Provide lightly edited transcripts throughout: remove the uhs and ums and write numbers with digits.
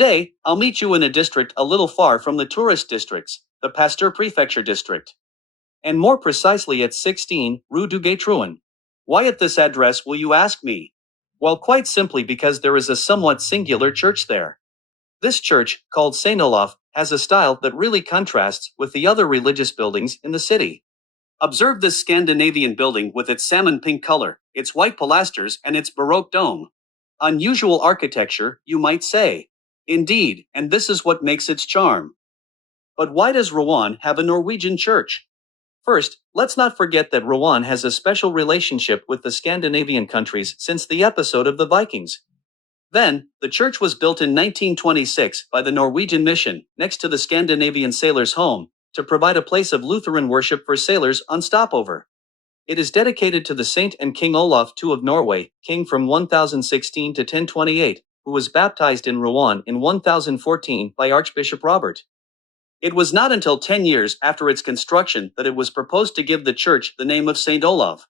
Today, I'll meet you in a district a little far from the tourist districts, the Pasteur-Préfecture district. And more precisely at 16 Rue Duguay-Trouin. Why at this address, will you ask me? Well, quite simply because there is a somewhat singular church there. This church, called Saint-Olaf, has a style that really contrasts with the other religious buildings in the city. Observe this Scandinavian building with its salmon pink color, its white pilasters, and its baroque dome. Unusual architecture, you might say. Indeed, and this is what makes its charm. But why does Rouen have a Norwegian church? First, let's not forget that Rouen has a special relationship with the Scandinavian countries since the episode of the Vikings. Then, the church was built in 1926 by the Norwegian mission, next to the Scandinavian sailors' home, to provide a place of Lutheran worship for sailors on stopover. It is dedicated to the Saint and King Olaf II of Norway, king from 1016 to 1028, who was baptized in Rouen in 1014 by Archbishop Robert. It was not until 10 years after its construction that it was proposed to give the church the name of Saint-Olaf.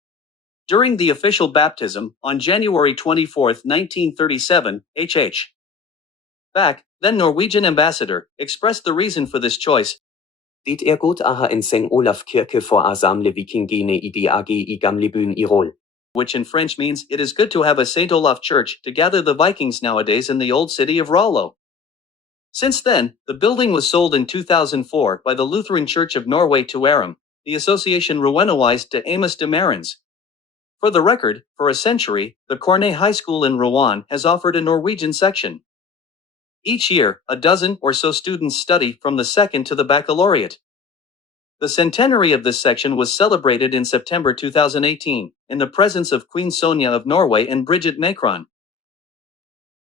During the official baptism, on January 24, 1937, H.H. Back, then Norwegian ambassador, expressed the reason for this choice. Dit godt aha en Saint-Olaf kirke for a samle vikingene I dag I gamlebyen I Roll. Which in French means, it is good to have a Saint-Olaf church to gather the Vikings nowadays in the old city of Rollo. Since then, the building was sold in 2004 by the Lutheran Church of Norway to Aram, the association Rouenoise de Amos de Marins. For the record, for a century, the Cornet High School in Rouen has offered a Norwegian section. Each year, a dozen or so students study from the second to the baccalaureate. The centenary of this section was celebrated in September 2018, in the presence of Queen Sonja of Norway and Brigitte Macron.